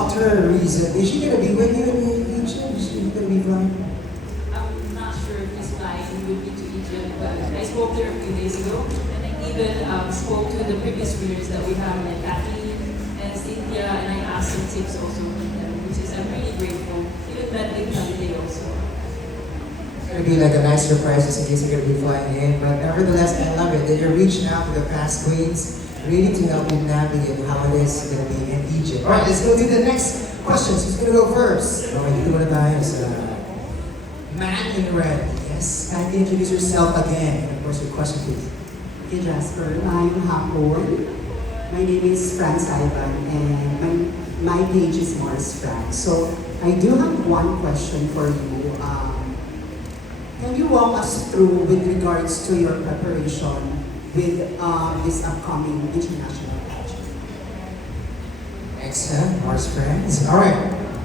Dr. Reason, is she gonna be with you in Egypt? Is she gonna be flying? I'm not sure if he's flying with me to Egypt, but I spoke to her a few days ago, and I even spoke to the previous winners that we have, like Kathleen and Cynthia, and I asked some tips also from them, which is I'm really grateful. Even met with them today also. It's gonna be like a nice surprise just in case you're gonna be flying in, but nevertheless, I love it that you're reaching out to the past queens, really to help you navigate how it is gonna be in Egypt. Alright, let's go to the next questions. Who's gonna go first? Okay, dito muna tayo sa man in red. Yes, kindly introduce yourself again. And of course, your question, please. Hey Jasper, I'm Hapon. My name is Franz Ivan and my page is Morris Franz. So I do have one question for you. Can you walk us through with regards to your preparation with this upcoming international pageant? Excellent, Mars friends. Alright,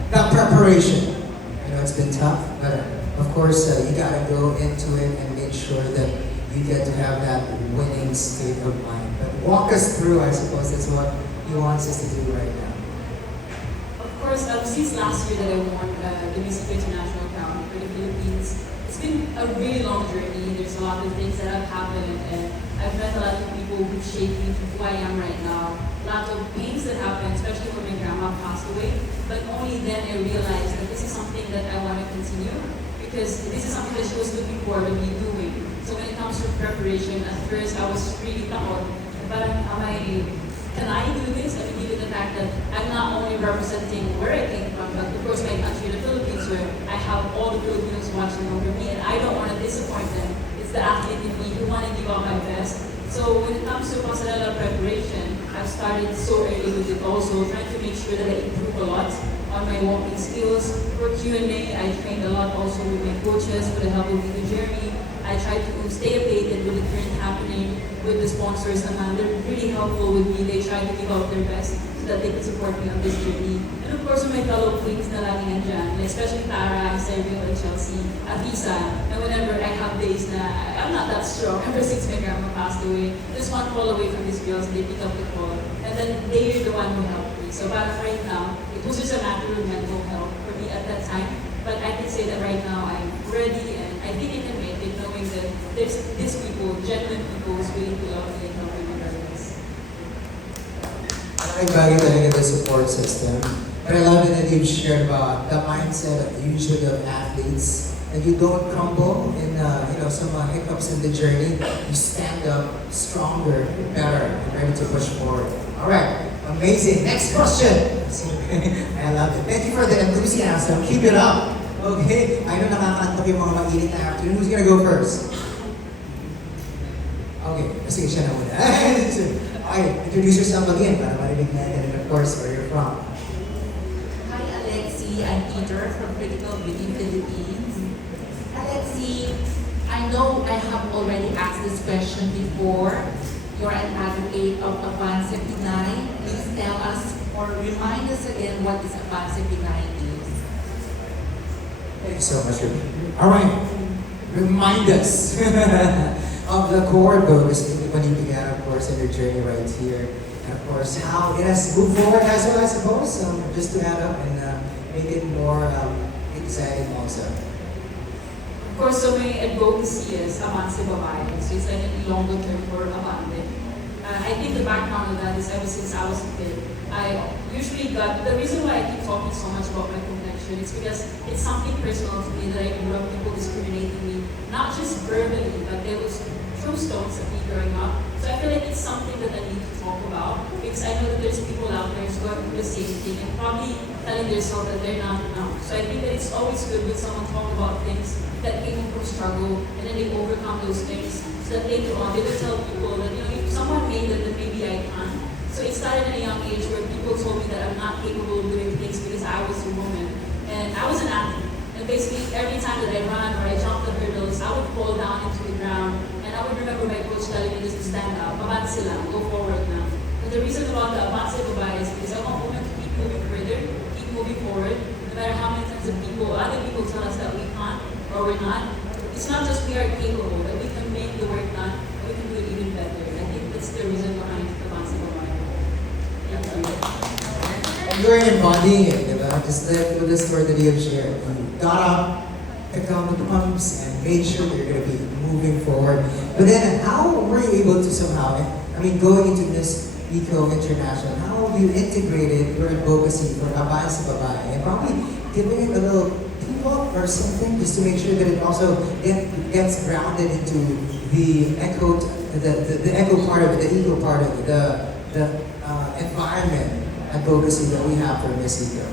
the preparation. I know it's been tough, but of course, you gotta go into it and make sure that you get to have that winning state of mind. But walk us through, I suppose that's what he wants us to do right now. Of course, since last year that I won the Miss International Crown for the Philippines, it's been a really long journey. There's a lot of things that have happened, and I've met a lot of people who shaped me to who I am right now. A lot of pains that happened, especially when my grandma passed away. But only then I realized that this is something that I want to continue, because this is something that she was looking forward to me doing. So when it comes to preparation, at first I was really takot. But can I do this? I mean, given the fact that I'm not only representing where I came from, but of course my country, the Philippines, where I have all the Filipinos watching over me, and I don't want to disappoint them. It's the athlete in me who want to give out my best. So when it comes to pasarela preparation, I've started so early with it also, trying to make sure that I improve a lot on my walking skills. For Q&A, I trained a lot also with my coaches for the help of the journey. I try to stay updated with the current happening with the sponsors, and they're really helpful with me. They try to give out their best so that they can support me on this journey. And of course, with my fellow queens na laging nandyan, like especially Tara, Sergio, and Chelsea, Afisa, and whenever I have days na I'm not that strong, ever since my grandma passed away, just one call away from these girls, they pick up the call, and then they're the one who helped me. So right now, it was just a matter of mental health for me at that time, but I can say that right now I'm ready, and I think I can make it, knowing that there's these people, genuine people who's willing to love me and help me regardless. Malaking bagay talaga the support system. But I love it that you've shared about the mindset usually of athletes, that you don't crumble in some hiccups in the journey. You stand up stronger, better, and ready to push forward. All right, amazing. Next question. I love it. Thank you for the enthusiasm. Keep it up. Okay, I know nakakantok yung mga mainit na afternoon. Who's gonna go first? Okay, sige siya na muna. Okay, introduce yourself again para marinig natin, and of course, where you're from. Hi Alexie, I'm Peter from Critical Beauty Philippines. Alexie, I know I have already asked this question before. You're an advocate of Avance Pinay. Please tell us or remind us again what this Avance Pinay is. Thank you so much. All right, remind us of the core goal is Manipigara, of course, in your journey right here. And of course, how it has moved forward as well, I suppose, just to add up and make it more exciting also. Of course, so my advocacy is Avance Babae. So it's like a longer term for Avante. I think the background of that is ever since I was a kid, I usually got, the reason why I keep talking so much about my complexion is because it's something personal to me that I grew up people discriminating me, not just verbally, but there was true stones of me growing up. So I feel like it's something that I need to talk about, because I know that there's people out there who's going through the same thing and probably telling themselves that they're not enough. So I think that it's always good when someone talk about things that came from struggle, and then they overcome those things, so that later on they will tell people that, if someone made it, then maybe I can. So it started at a young age where people told me that I'm not capable of doing things because I was a woman, and I was an athlete. And basically every time that I ran or I jumped the hurdles, I would fall down into the ground, and I would remember my coach telling me just to stand up, avance lang, go forward now. And the reason about the avance babae is because I want women to keep moving further, keep moving forward, no matter how many times other people tell us that we can't or we're not. It's not just we are capable, that we can make the work done, and we can do it even better. I think that's the reason behind the avance babae. Thank you. you're embodying it, diba? Just like with the story that you have shared. You got up, picked on the pumps, and made sure that you're going to be moving forward. But then, how were you able to somehow, I mean, going into Miss Eco International, how have you integrated your advocacy for Abay sa Babae? And probably giving it a little people or something just to make sure that it also gets grounded into the eco, the eco part of it, the eco part of it, the environment advocacy that we have for Miss Eco.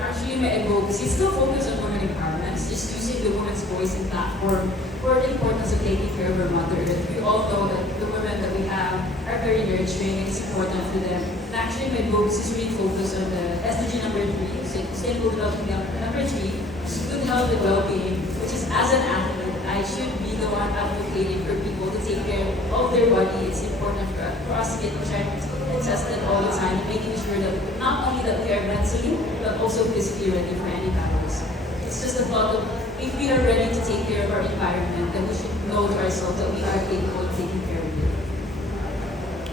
Actually, my advocacy is still focused on women empowerment. It's just using the women's voice and platform for the importance of taking care of our mother earth. We all know that the women that we have are very nurturing and it's important for them. And actually, my advocacy is really focused on the SDG number 3, so sustainable development number 3, which is good health and well-being, which is as an athlete, I should be the one advocating for people to take care of their body. It's important for us to get checked and tested all the time, making sure that not only that we are mentally, but also physically ready for any battles. It's just a thought of if we are ready to take care of our environment, then we should know to ourselves that we are capable of taking care of it.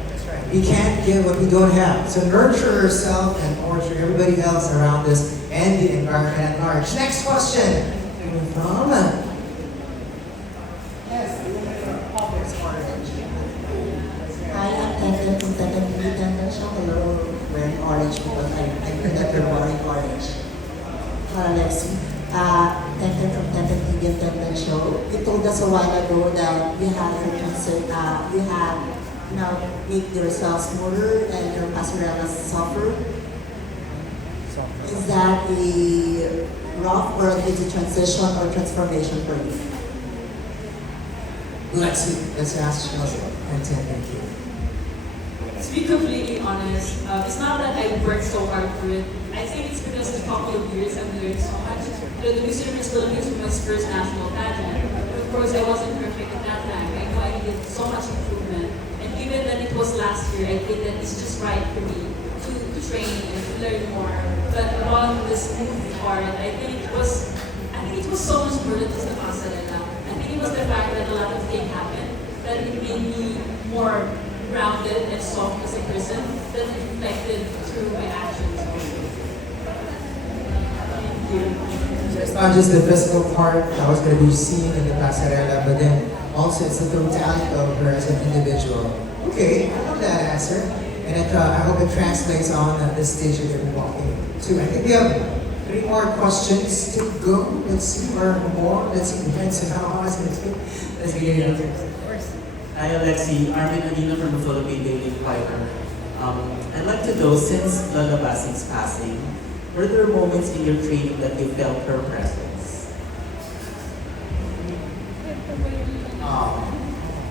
That's right. We can't give what we don't have. So nurture yourself and nurture everybody else around us and the environment at large. Next question. Coming from I attended from the show. Hello, wearing orange because I forgot you're wearing orange. Alexie, attended from the show. You told us a while ago that you have you have make yourself smoother and your passerella softer. Is that a rough or a transition or transformation for you? let's ask Chelsea. And thank you. To be completely honest, it's not that I worked so hard for it. I think it's because in a couple of years I've learned so much. The Miss Universe Philippines was my first national pageant. But of course, I wasn't perfect at that time. I know I needed so much improvement. And given that it was last year, I think that it's just right for me to train and to learn more. But about this movie part, I think it was so much more than just the pasarela. I think it was the fact that a lot of things happened that it made me more grounded and soft as a person that reflected through my actions. Thank you. So it's not just the physical part that was going to be seen in the pasarela, but then also it's the totality of her as an individual. Okay, I love that answer. And I hope it translates on this stage that we're walking to. I think we have 3 more questions to go. Let's see, or more. Let's see, depends on how long it's going to take. Let's get it out there. Hi Alexie, Armin Anina from the Philippine Daily Inquirer. I'd like to know, since Lola Basing's passing, were there moments in your training that you felt her presence?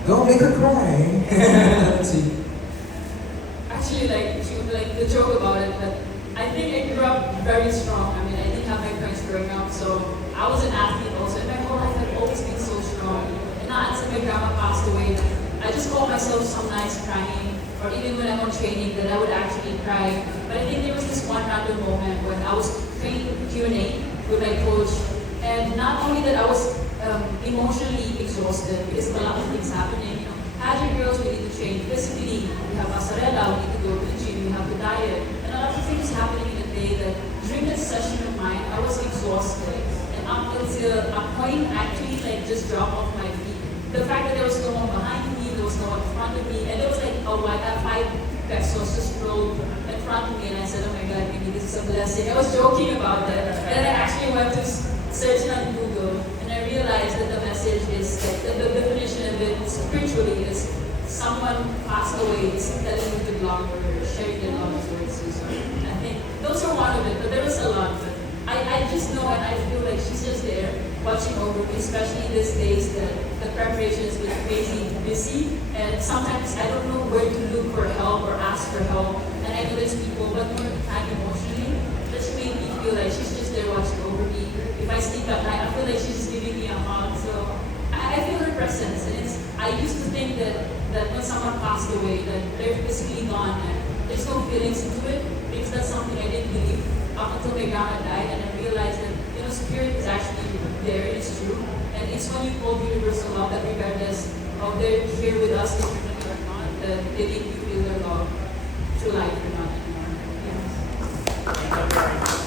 Don't make her cry. Let's see. Actually, like the joke about it, but I think I grew up very strong. I mean, I didn't have my parents growing up, so I was an athlete also. And my whole life I've always been so strong. And not until my grandma passed away, I just caught myself some nights crying, or even when I'm on training, that I would actually cry. But I think there was this one random moment when I was training Q&A with my coach, and not only that I was emotionally exhausted because a lot of things happening. You know, pageant girls, we need to train physically. We have pasarela, we need to go to the gym, we have to diet, and a lot of things happening in a day that during that session of mine, I was exhausted, and up until a point, actually just dropped off my feet. The fact that there was no one behind me, there was no one in front of me, and there was like 5 pesos just rolled in front of me, and I said, oh my God, maybe this is a blessing. I was joking about that, and then I actually went to search on Google, and I realized that the message is, that the definition of it spiritually is someone passed away, is telling you good luck or sharing their love towards you. So I think those are one of it, but there was a lot. But I just know, and I feel like she's just there watching over me, especially these days that the preparation has been crazy busy, and sometimes I don't know where to look for help or ask for help, and I know there's people, but more time emotionally, that's made me feel like she's just there watching over me. If I sleep at night, I feel like she's just giving me a hug, so I feel her presence, and I used to think that when someone passed away, that they're physically gone, and there's no feelings into it, because that's something I didn't believe up until my grandma died, and I realized that, spirit is actually there, it's true. And it's when you hold universal love that regardless of they're here with us, eternally or not, that they make you feel their love through life or not anymore. Yes.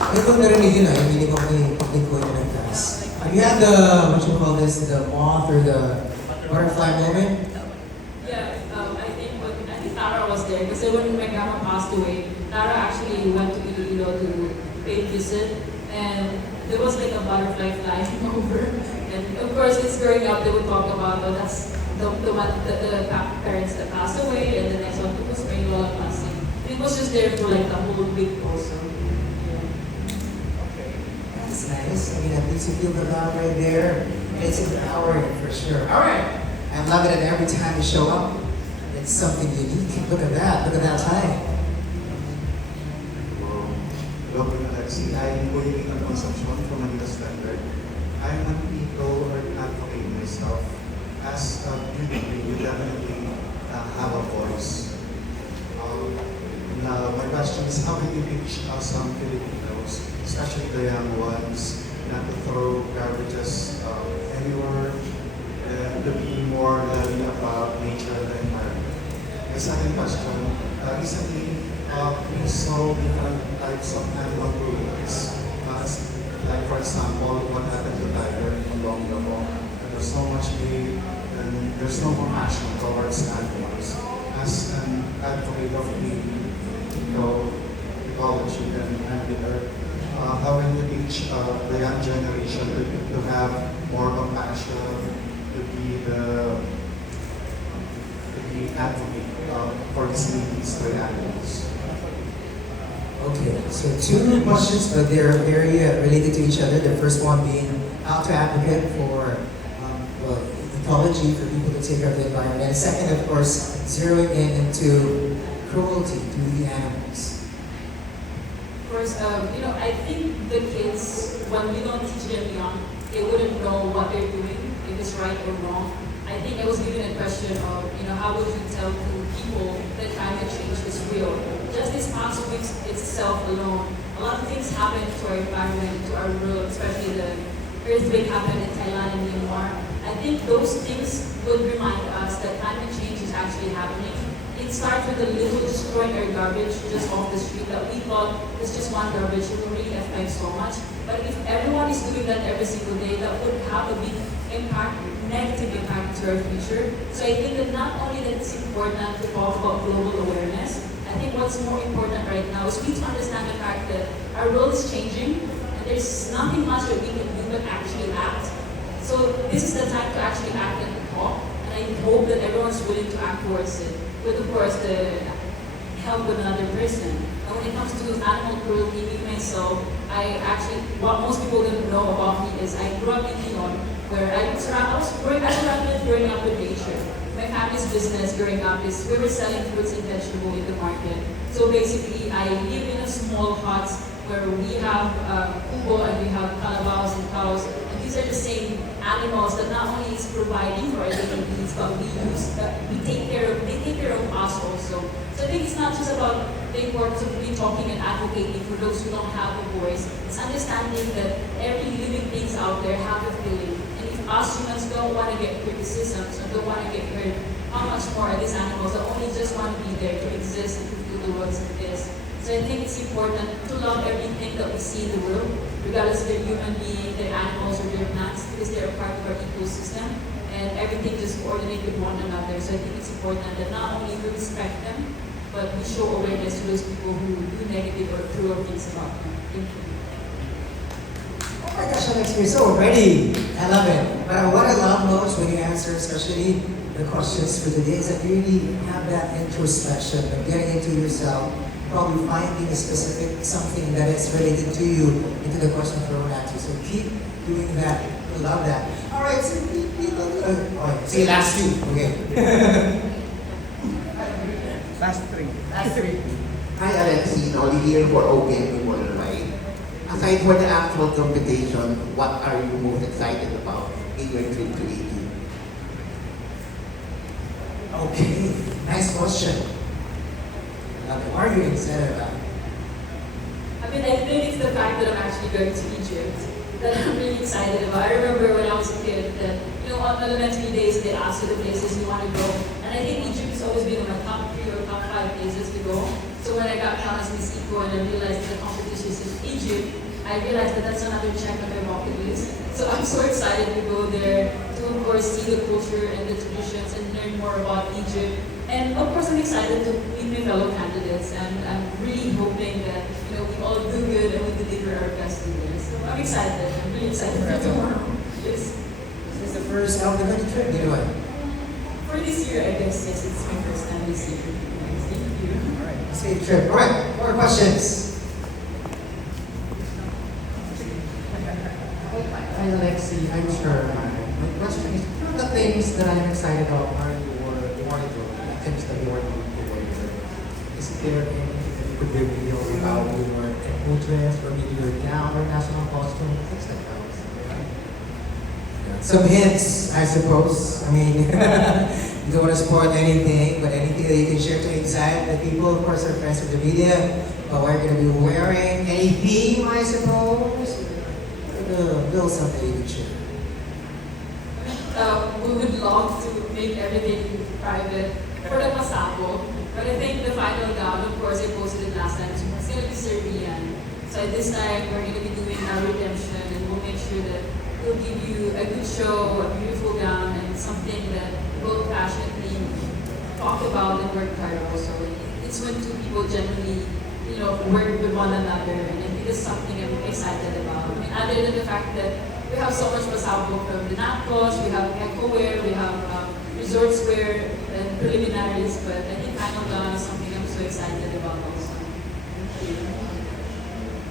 Ito narinig yun yung hindi ko ko yung nagtaas. Have you had the, what you call this, the moth or the butterfly moment? Yeah, I think Tara was there because when my grandma passed away, Tara actually went to Iloilo to pay a visit, and there was like a butterfly flying over. And of course, it's growing up, they would talk about, oh, that's the parents that passed away, and the next one was my Lola passing. It was just there for like the whole big post. That's nice. I mean, at least you feel the love right there. It's empowering for sure. All right. I love it, and every time you show up, it's something unique. Look at that. Look at that tie. Hello, Alexie. I'm William Consumption from Manila Standard. I'm an eco or an advocate myself. As a beauty, you definitely have a voice. Now, my question is, how can you teach some Filipinos, especially the young ones, not to throw garbages anywhere, and to be more learning about nature and the environment? My second question, recently we saw different types of animal cruelties. Like for example, what happened to tiger in long ago. There's so much hate and there's no more action towards animals. As an advocate of the ecology and the earth, how can you teach the young generation to have more compassion, to be advocate for the safety of the animals? Okay, so two questions, but they're very related to each other. The first one being how to advocate for well, ecology, for people to take care of the environment. And second, of course, zeroing in into cruelty to the animals. Of course, I think the kids, when we don't teach them young, they wouldn't know what they're doing, if it's right or wrong. I think I was given a question of, how would you tell to people that climate change is real? Just this past week itself alone, a lot of things happen to our environment, to our world, especially the earthquake happened in Thailand and Myanmar. I think those things would remind us that climate change is actually happening. It starts with a little just throwing our garbage just off the street that we thought was just one garbage, it will really affect so much. But if everyone is doing that every single day, that would have a big impact, negative impact to our future. So I think that not only that it's important to talk about global awareness, I think what's more important right now is we need to understand the fact that our world is changing and there's nothing much that we can do but actually act. So this is the time to actually act and talk, and I hope that everyone's willing to act towards it, with of course the help with another person. And when it comes to animal cruelty, me myself, what most people don't know about me is I grew up in Lyon, where I was surrounded growing up with nature. My family's business growing up is we were selling fruits and vegetables in the market. So basically, I live in a small hut where we have kubo and we have calabaos and cows. And these are the same animals that not only is providing for our daily needs, but they take care of us also. So I think it's not just about the importance of really talking and advocating for those who don't have a voice. It's understanding that every living things out there have a feeling. Us humans don't want to get criticisms and don't want to get hurt. How much more are these animals that only just want to be there to exist and to feel the world as it is? So I think it's important to love everything that we see in the world, regardless if they're human beings, they're animals, or they're plants, because they're a part of our ecosystem, and everything just coordinate with one another. So I think it's important that not only we respect them, but we show awareness to those people who do negative or cruel things about them. Thank you. Oh my gosh, Alex, you're so ready. I love it. But what I love most when you answer, especially the questions for today, is that you really have that introspection of getting into yourself, probably finding a specific something that is related to you into the question thrown at you. So keep doing that. I love that. All right, so say last two. Okay. Last three. Hi Alexie, Nolly here for OPM Model Right. Aside for the actual competition, what are you most excited about in your trip to AD? Okay, nice question. What are you excited about? I think it's the fact that I'm actually going to Egypt that I'm really excited about. I remember when I was a kid that, on elementary days they asked you the places you want to go. And I think Egypt has always been on my top 3 or top 5 places to go. So when I got down as Miss Eco and I realized the competition is in Egypt, I realized that that's another check on my bucket list. So I'm so excited to go there, to of course see the culture and the traditions and learn more about Egypt. And of course I'm excited to meet my fellow candidates, and I'm really hoping that we all do good and we deliver our best in there. So I'm excited. I'm really excited for tomorrow. Yes. This is the first Alexie trip, you know what? For this year, I guess, yes, it's my first time this year. Thank you. Alright, safe trip. Alright, more questions. Hi Alexie, I'm sure. My question is, one of the things that I'm excited about are your wardrobe, the things that you are doing to wear. Is there anything that you could reveal about your temple dress or maybe your gown or national costume, things like that? Some hints, I suppose. I mean, you don't want to spoil anything, but anything that you can share to excite the people, of course, our friends with the media, about what you're going to be wearing, any theme, I suppose. Build something you can share. We would love to make everything private for the pasabo, but I think the final gown, of course, I posted it last time, so it's going to be Serbian. So at this time, we're going to be doing our redemption, and we'll make sure that we'll give you a good show, a beautiful gown, and something that both passionately talk about and work hard also. It's when two people genuinely, work with one another, and I think it's something I'm excited about. I mean, other than the fact that we have so much pasabo from the Natkos, we have eco wear, we have resorts wear, and preliminaries, but I think final gown is something I'm so excited about also.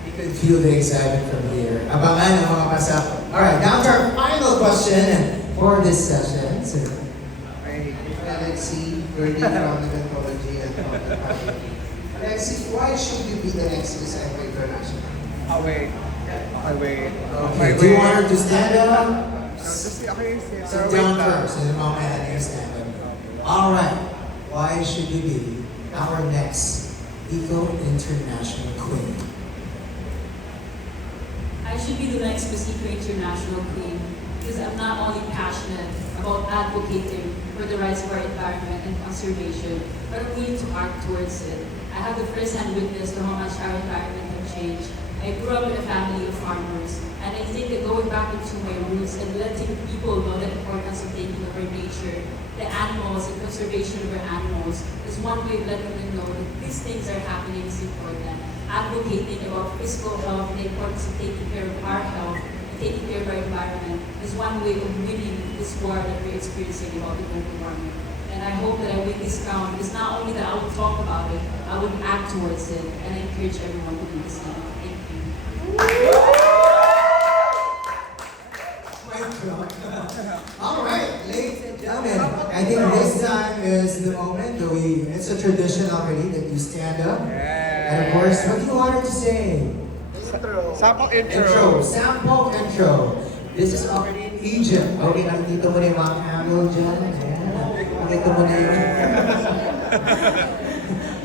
You can feel the excitement from here. Abangan ang mga pasabo. Alright, down to our final question for this session. So, Alexie, learning from Advocacy and Advocacy. Alexie, why should you be the next Miss Eco International? okay, do you want her to stand up? Sit down first, and then mamaya na yung stand up. Alright, why should you be our next Eco International Queen? I should be the next Miss Eco International Queen because I'm not only passionate about advocating for the rights of our environment and conservation, but I'm willing to act towards it. I have the first-hand witness to how much our environment has changed. I grew up in a family of farmers, and I think that going back into my roots and letting people know the importance of taking over nature, the animals, and conservation of our animals is one way of letting them know that these things are happening is important. Advocating about physical health, the importance of taking care of our health, and taking care of our environment is one way of winning this war that we're experiencing about the global warming. And I hope that I win this crown because not only that I will talk about it, I will act towards it, and I encourage everyone to do the same. Thank you. All right, ladies and gentlemen, I think this time is the moment that it's a tradition already that you stand up. And of course, what do you want her to say? Sample intro. Sample intro. This is already in Egypt. Okay, nakikita mo na yung mga camel dyan. Nakikita mo na yun.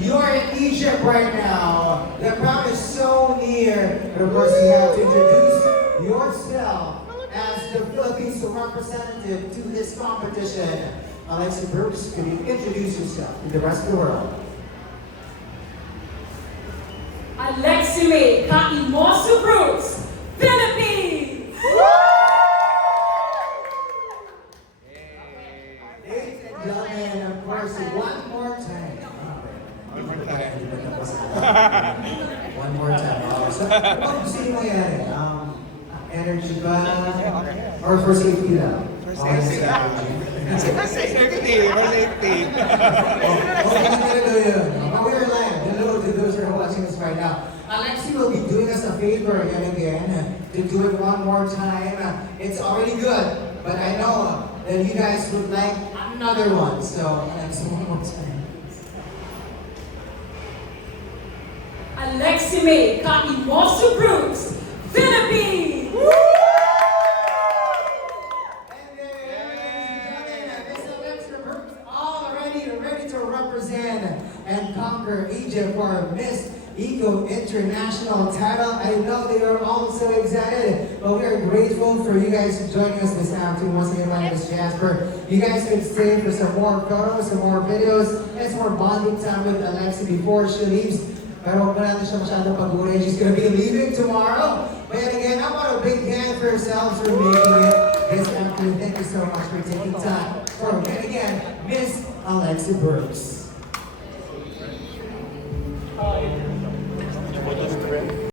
You are in Egypt right now. The crown is so near. But of course, you have to introduce yourself as the Philippines representative to this competition. Alexie Brooks, can you introduce yourself to the rest of the world? Alexie Kaimosu Brooks, Philippines! Ladies and gentlemen, of course, one more time. One more time. So, what gusto niyo mangyari? Energy ba? Or for safety lang? Safety. Okay na talaga yun. But we're live. Hello to those who are watching us right now. Alexie will be doing us a favor again to do it one more time. It's already good, but I know that you guys would like another one. So, Alexie, one more time. Alexie Kaimosu Brooks, Philippines! Ready to represent and conquer Egypt for Miss Eco International title. I know they are all so excited, but we are grateful for you guys joining us this afternoon. Once again, my name is Jasper. You guys could stay for some more photos, some more videos, and some more bonding time with Alexie before she leaves Pero huwag natin siya masyadong pag-uri. She's gonna be leaving tomorrow. But yet again, I want a big hand for yourselves for making it this afternoon. Thank you so much for taking time for, yet again, Miss Alexie Brooks.